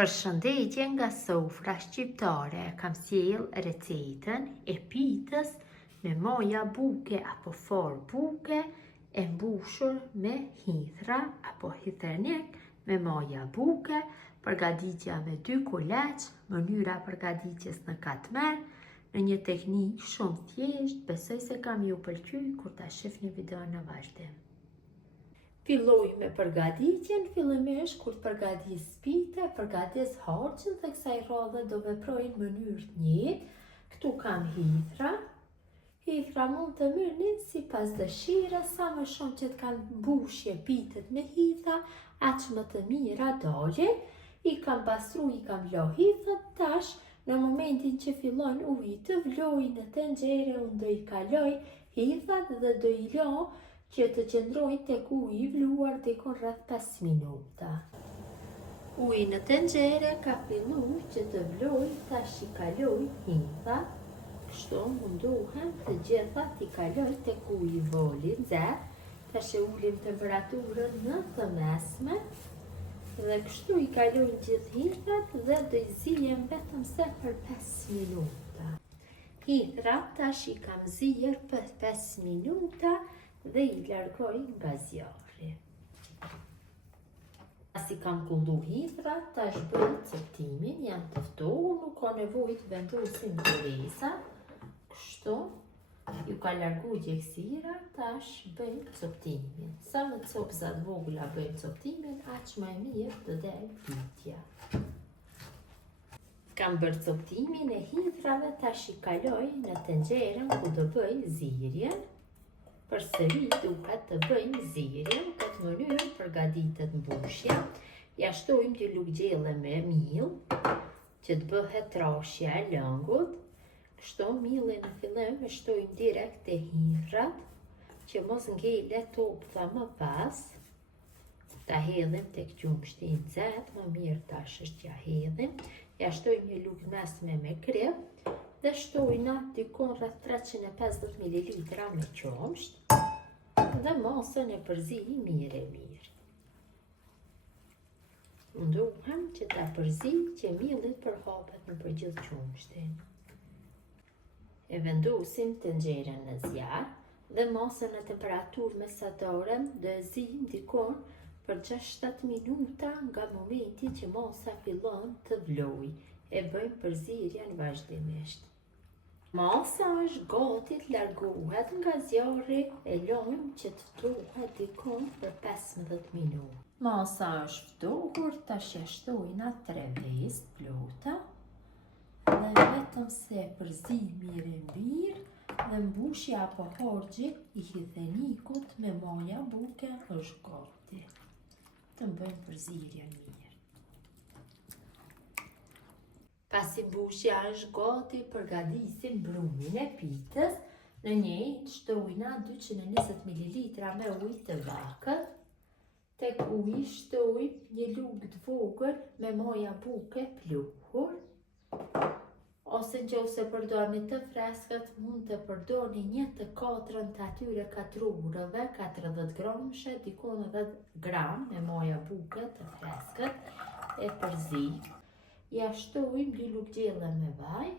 Përshëndetje nga sofra shqiptare, kam sjell recetën e pitës me moja buke apo for buke e mbushur me hithra apo hithernik me moja buke, përgatitja me 2 kuleç, mënyra përgatitjes në 4 merë, në një teknikë shumë thjesht, besoj se kam ju pëlqy kur ta shihni videon në vazhdim. Filloj me përgatitjen, fillimisht kur të përgatis pite, përgatis harçin dhe kësaj radhe do veproj në mënyrë të njëjtë. Këtu kam hithra. Hithra mund të merrni sipas dëshirës, sa më shumë që të kanë mbushje pitet me hithra, aq më të mira dalin. I kam pastru, i kam la hithrat, tash në momentin që fillon uji të vloj në tenxhere, unë do i kaloj hithrat dhe do i la që të qëndrojnë tek uji i vluar dikon rreth 5 minuta. Uji në tenxhere ka filluar që të vloj, tash i kaloj hithrat. Kështu munduhem të gjitha t'i kaloj tek uji i voli nxehtë. Tash e ulim temperaturën në të mesme dhe kështu i kalojnë gjithë hithrat dhe do i zijem vetëm se për 5 minuta. Hithrat tash i kam zier për 5 minuta dhe i largoj nga zjarri. Pas i kam kullu hithrat, tash bëj coptimin, janë të ftohur, nuk ka nevojë të vendosim koreza. Kështu, ju ka largu gjeksira, tash bëj coptimin. Sa më copëzat vogla bëj coptimin, aq më e mirë të del pitja. Kam bërë coptimin e hithrave, tash i kaloj në tenxherën ku do bëj zirjen. Përsëri duhet të bëjmë zirjen, këtë mënyrë përgatitet mbushja. Ja shtojmë një lugë gjelle me miell, që të bëhet trashja e lëngut. Kështu millin në fillim e shtojmë direkt te hithrat, që mos ngele topta më pas. Ta hedhim tek qumshti i nxehtë, më mirë tash është ja hedhim. Ja shtojmë një lugë mesme me krem dhe shtojna dikon rreth 350 ml me qumsht dhe masën e përzij mirë. Munduhem që ta përzij që mielli përhapet në përgjithë qumshtin. E vendosim tenxherën në zjarr dhe masën në temperaturë mesatare do e zijim dikon për 6-7 minuta nga momenti që masa fillon të vlojë. E bëjmë përzierjen vazhdimisht. Masa është gati të largohet nga zjarri, e lojmë që të ftohet dikon për 15 minuta. Masa është ftohur, tash ja shtojna 3 vezë plota dhe vetëm se e përzij mirë dhe mbushja apo harxhi i hithenikut me moja buke është gati. Të bëjmë përzierjen mirë. Pasi mbushja është gati, përgatisim brumin e pitës. Në një shtojna 220 ml me ujë të vakët. Tek uji shtojmë një lugë të vogël me moja buke pluhur. Ose nëse përdorni të freskët, mund të përdorni 1/4 të atyre katrurave, 40 gramshe, dikon 10 gram me moja buke të freskët. E përzij. Ja shtojmë një lugë gjelle me vaj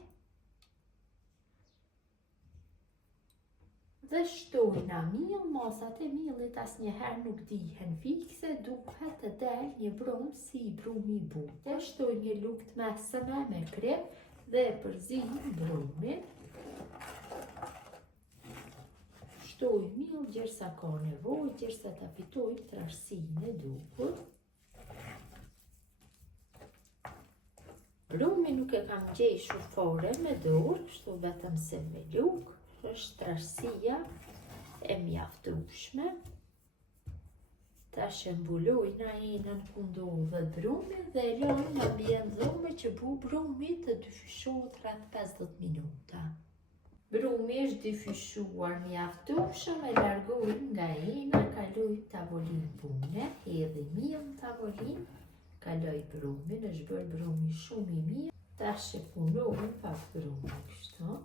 dhe shtojna miell. Masat e miellit asnjëherë nuk dihen fikse, duhet të del një brum si i brumi i buke. Shtoj një lugë të mesme me krem dhe e përzij brumin. Shtoj miell gjersa ka nevojë, gjersa ta fitojmë trashësinë e duhur. Brumi nuk e kam gjeshur fare me dorë, kështu vetëm se me lugë, është trashësia e mjaftueshme. Tash e mbulojna enën ku ndodhet brumi dhe e lëm në ambient dhume që brumi të dyfishohet rreth 50 minuta. Brumi është dyfishuar mjaftueshëm, e largoj nga ena, kaloj tavolinë pune, hedhi miell në tavolinë. Kaloj brumin, është bërë brumi shumë i mirë. Tash e punoj pak brumin kështu.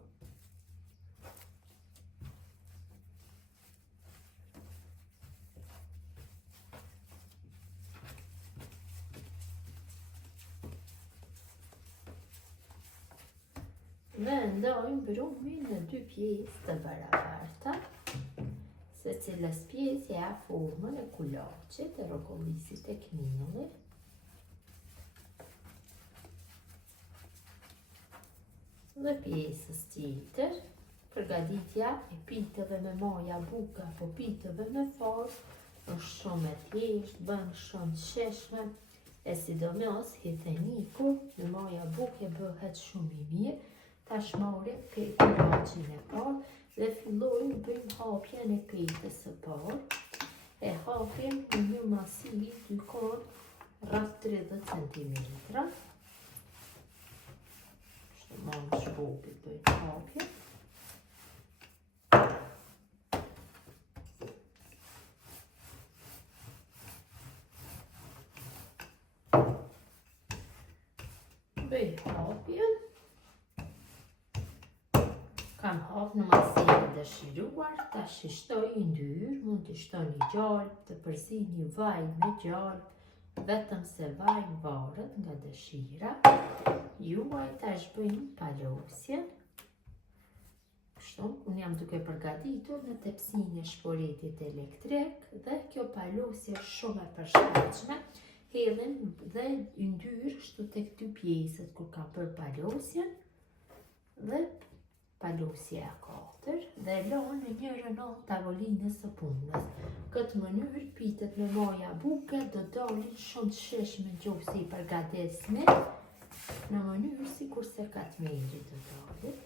Dhe ndojmë brumin në 2 pjesë të barabarta, se cilës pjesë ja formën e kulaçit e rrokollisit e knellit. Dhe pjesës tjetër, përgatitja e pitëve me moja buke apo pitëve me fors është shumë e thjeshtë, bën shumë të sheshme, e sidomos hitheniku me moja buke bëhet shumë i mirë. Tash marrim kulaçin e parë dhe fillojmë bëjmë hapjen e petës së parë. E hapim në një masiv dykon rreth 30 cm. Kështu marrim shpopit bëjmë hapjen. Bëj hapjen. Kam hapë në masivë dëshiruar, tash i shtoj i ndyrë, mund të shtoni gjallë, të përzini vaj me gjallë, vetëm se vaj varet nga dëshira. Juaj tash bëjmë palosjen. Kështu, unë jam duke përgatitur në tepsinë e shporetit elektrik dhe kjo palosje është shumë e përshtatshme. Hedhim dhe i ndyrë kështu tek 2 pjesët kur kam bërë palosjen dhe palosja e 4 dhe lënë në njërën anë tavolinës së punës. Këtë mënyrë pitët me moja buke do dalin shumë të sheshme nëse i përgatesni në mënyrë sikur se katmeri do dalin.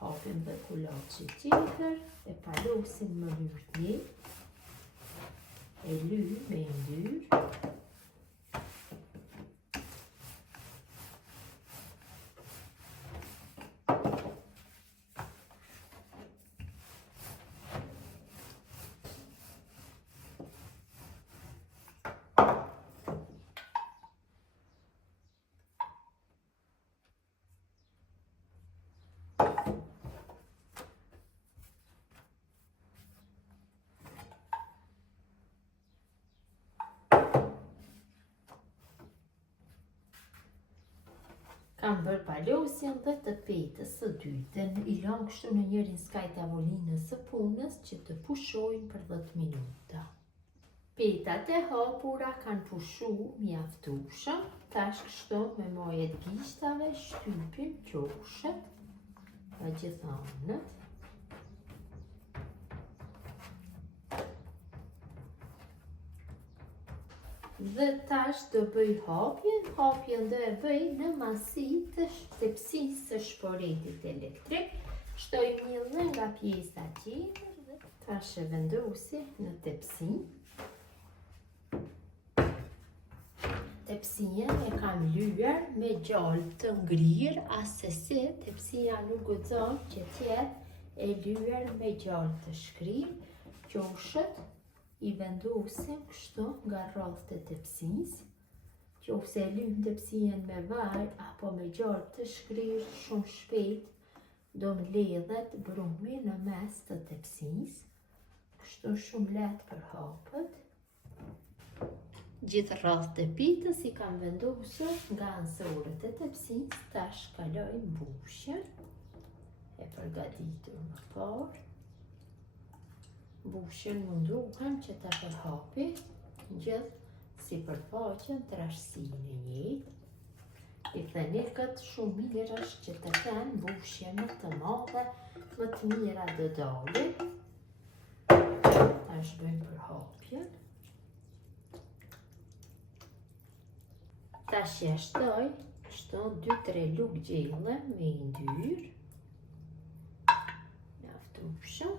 Hapim dhe kulaçi tjetër, e palosim në mënyrë të njëjtë. E lyjmë me ndyrë. Kam bërë palosjen dhe të petës së dytë, i lëm kështu në njërin skaj tavolinës së punës që të pushojnë për 10 minuta. Petat e hapura kanë pushu mjaftueshëm, tash kështu me mojet gishtave shtypim qoshet nga gjitha anët. Dhe tash do bëj hapjen do e bëj në masiv të tepsisë së shporetit elektrik. Shtoj millën nga pjesa tjetër dhe tash e vendosi në tepsi. Tepsien e kam lyer me gjallë të ngrirë, asesi tepsia nuk guxon që tjetë e lyer me gjallë të shkrirë. Qoshet i vendosim kështu nga rroth të tepsisë. Nëse e lyjmë tepsien me vaj apo me gjallë të shkrirë, shumë shpejt do mbledhet brumi në mes të tepsisë. Kështu shumë lehtë për hapët. Gjithë rroth të pitës i kam vendosur nga anësorët e tepsisë, tash kaloj mbushjen. E përgatitur më parë. Mbushjen munduhem që ta përhapi gjithë sipërfaqen trashësinë e njëjtë. I thëni këtë shumë mirë është që të kenë mbushje më të madhe, më të mira do dalin. Tash bëjmë përhapjen. Tash ja shtoj kështu 2-3 lugë gjelle me ndyrë. Mjaftueshëm.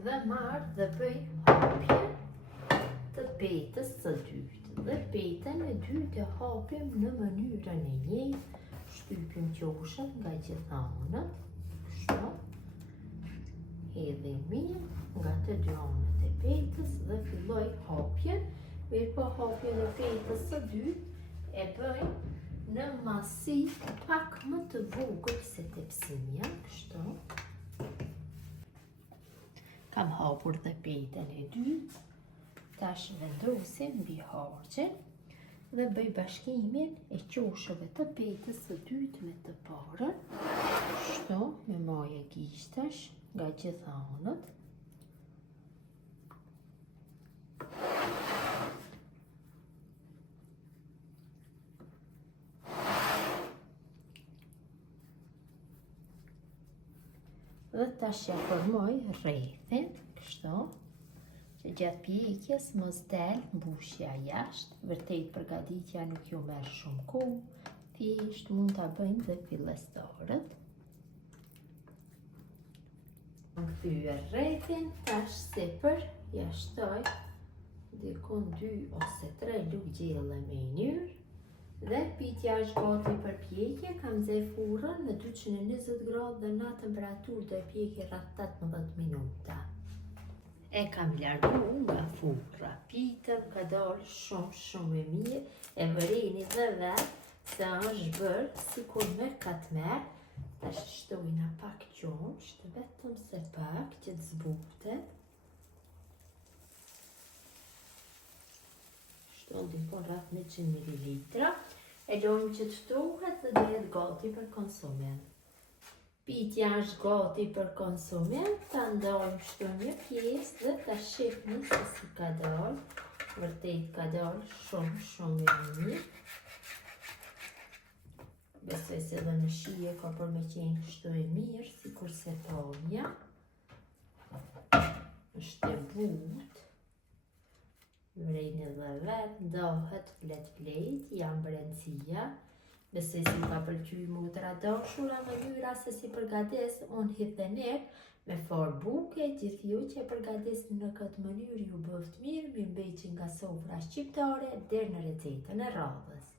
Dhe marr dhe bëj hapjen të petës së dytë. Dhe petën e dytë e hapim në mënyrën e njëjtë, shtypim qoshet nga gjitha anët, kështu. Hedhim mirë nga të dy anët e petës dhe filloj hapjen. Mirëpo hapjen e petës së dytë e bëj në masiv pak më të vogël se tepsia, kështu. Kam hapur dhe petën e dytë, tash vendosim mbi harçe. dhe bëj bashkimin e qoshëve të petës së dytë me të parën, kështu me maje gishtash nga gjitha anët. Dhe tash ja formoj rrethin, kështu, që gjatë pjekjes mos del mbushja jashtë. Vërtet përgatitja nuk ju merr shumë kohë, thjesht mund ta bëjnë dhe fillestarët. Kam kthyer rrethin, tash sipër ja shtoj dikon 2 ose 3 lugë gjelle me ynyr. Dhe pitja është gati për pjekje, kam nxjerr furrën në 220 gradë dhe në temperaturë do e pjekje rreth 18 minuta. E kam largu nga furra pitën, ka dalë shumë e mirë, e vëreni dhe vetë se është bërë sikur me katmer. Tash shtojna pak qumësht, vetëm se pak që të zbutet. Shton dikon rreth 100 ml. E lojmë që të ftohet dhe do jetë gati për konsumim. Pitja është gati për konsumim, ta ndajmë shtu një pjesë dhe ta shihni se si ka dalë. Vërtet ka dalë shumë e mirë. Besoj se dhe në shije ka për me qenë kështu e mirë, sikur se pamja. Është e butë. Vrejnë dhe vetë, ndahet flet, jam brendësia. Besoj se ka pëlqyer motra dashura mënyra se si përgatis unë hithenik me far buke. Gjithë ju që e përgatisni në këtë mënyrë ju bëft mirë, mi mbeti nga sofra shqiptare deri në recetën e radhës.